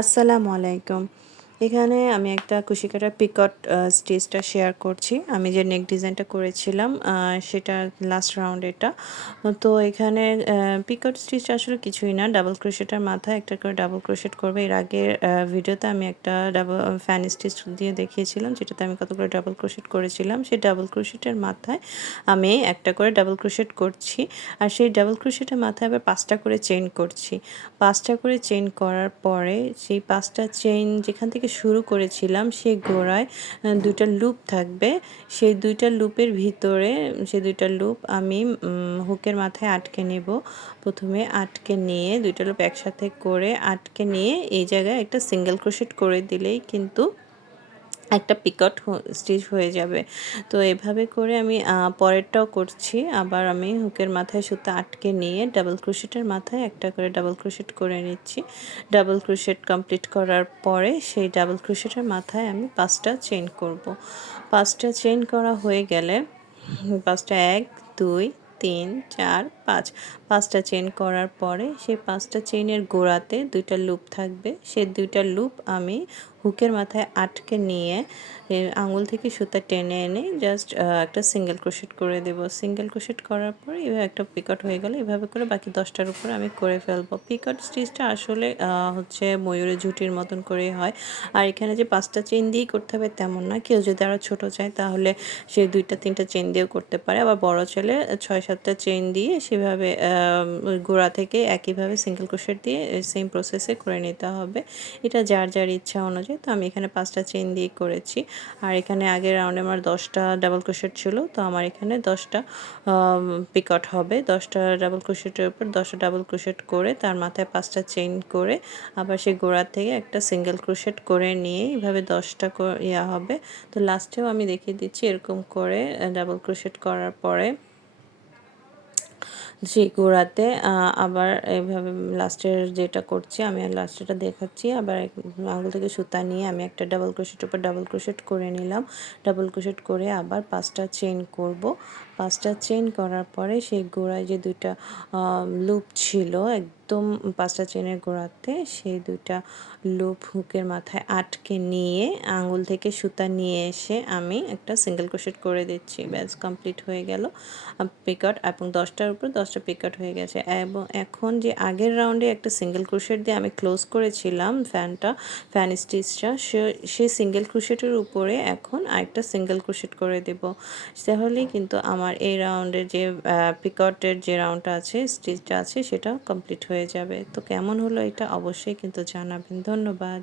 আসসালামু আলাইকুম। এখানে আমি একটা কুশি কাটার পিকট স্টিচটা শেয়ার করছি। আমি যে নেক ডিজাইনটা করেছিলাম সেটার লাস্ট রাউন্ড এটা। তো এখানে পিকট স্টিচ আসলে কিছুই না। ডাবল ক্রোশেটের মাথায় একটা করে ডাবল ক্রোশেট করবে। এর আগের ভিডিওতে আমি একটা ডাবল ফ্যান স্টিচ দিয়ে দেখিয়েছিলাম, যেটাতে আমি কতগুলো ডাবল ক্রোশেট করেছিলাম। সেই ডাবল ক্রোশেটের মাথায় আমি একটা করে ডাবল ক্রোশেট করছি। আর সেই ডাবল ক্রোশেটের মাথায় আবার 5টা করে চেইন করছি। 5টা করে চেইন করার পরে সেই 5টা চেইন যেখান থেকে শুরু করেছিলাম সেই গোড়ায় 2টা লুপ থাকবে। সেই 2টা লুপের ভিতরে সেই 2টা লুপ আমি হুকের মাথায় আটকে নেব। প্রথমে আটকে নিয়ে 2টা লুপ একসাথে করে আটকে নিয়ে এই জায়গায় একটা সিঙ্গেল ক্রোশেট করে দিলেই কিন্তু একটা পিকট স্টিচ হয়ে যাবে। তো এভাবে করে আমি পরেরটাও করছি। আবার আমি হুকের মাথায় সুতা আটকে নিয়ে ডাবল ক্রোশেটের মাথায় একটা করে ডাবল ক্রোশেট করে নিচ্ছি। ডাবল ক্রোশেট কমপ্লিট করার পরে সেই ডাবল ক্রোশেটের মাথায় আমি 5টা চেইন করব। 5টা চেইন করা হয়ে গেলে 5টা 1 2 3 4 5 5টা চেইন করার পরে সেই 5টা চেইনের গোড়াতে 2টা লুপ থাকবে। সেই 2টা লুপ আমি হুকের মাথায় আটকে নিয়ে আঙুল থেকে সুতা টেনে এনে জাস্ট একটা সিঙ্গেল ক্রোশেট করে দেব। সিঙ্গেল ক্রোশেট করার পরে এভাবে একটা পিকট হয়ে গেল। এভাবে করে বাকি 10টার উপরে আমি করে ফেলবো। পিকট স্টিচটা আসলে হচ্ছে ময়ূরের ঝুঁটির মতন করেই হয়। আর এখানে যে 5টা চেইন দিয়েই করতে হবে তেমন না। কেউ যদি আরও ছোটো চায় তাহলে সে 2টা 3টা চেইন দিয়েও করতে পারে। আবার বড় চাইলে 6-7টা চেইন দিয়ে সেভাবে ওই গোড়া থেকে একইভাবে সিঙ্গেল ক্রোশেট দিয়ে সেম প্রসেসে করে নিতে হবে। এটা যার যার ইচ্ছা অনুযায়ী। তো আমি এখানে 5টা চেইন দিয়ে করেছি। আর এখানে আগের রাউন্ডে আমার 10টা ডাবল ক্রোশেট ছিল, তো আমার এখানে 10টা পিকট হবে। 10টা ডাবল ক্রোশেটের উপর 10টা ডাবল ক্রোশেট করে তার মাথায় 5টা চেইন করে আবার সেই গোড়া থেকে একটা সিঙ্গেল ক্রোশেট করে নিয়ে এইভাবে 10টা ইয়া হবে। তো লাস্টেও আমি দেখিয়ে দিচ্ছি এরকম করে ডাবল ক্রোশেট করার পরে সেই গোড়াতে আবার এইভাবে লাস্টের যেটা করছি আমি লাস্টেরটা দেখাচ্ছি। আবার আঙুল থেকে সুতা নিয়ে আমি একটা ডাবল ক্রোশেটের উপর ডাবল ক্রোশেট করে নিলাম। ডাবল ক্রোশেট করে আবার 5টা চেইন করব। 5টা চেইন করার পরে সেই গোড়ায় যে 2টা লুপ ছিল একদম 5টা চেইনের গোড়াতে সেই 2টা লুপ হুকের মাথায় আটকে নিয়ে আঙুল থেকে সুতা নিয়ে এসে আমি একটা সিঙ্গেল ক্রোশেট করে দিচ্ছি। ব্যাস কমপ্লিট হয়ে গেল পিকট এবং 10টার উপর 10টা পিকট হয়ে গেছে। এবং এখন যে আগের রাউন্ডে একটা সিঙ্গেল ক্রোশেট দিয়ে আমি ক্লোজ করেছিলাম ফ্যান স্টিচটা, সেই সিঙ্গেল ক্রোশেটের উপরে এখন আরেকটা সিঙ্গেল ক্রোশেট করে দেব। তাহলেই কিন্তু আমার এই রাউন্ডের যে পিকটের যে রাউন্ডটা আছে স্টিচটা আছে সেটা কমপ্লিট হয়ে যাবে। তো কেমন হলো এটা অবশ্যই কিন্তু জানাবেন। ধন্যবাদ।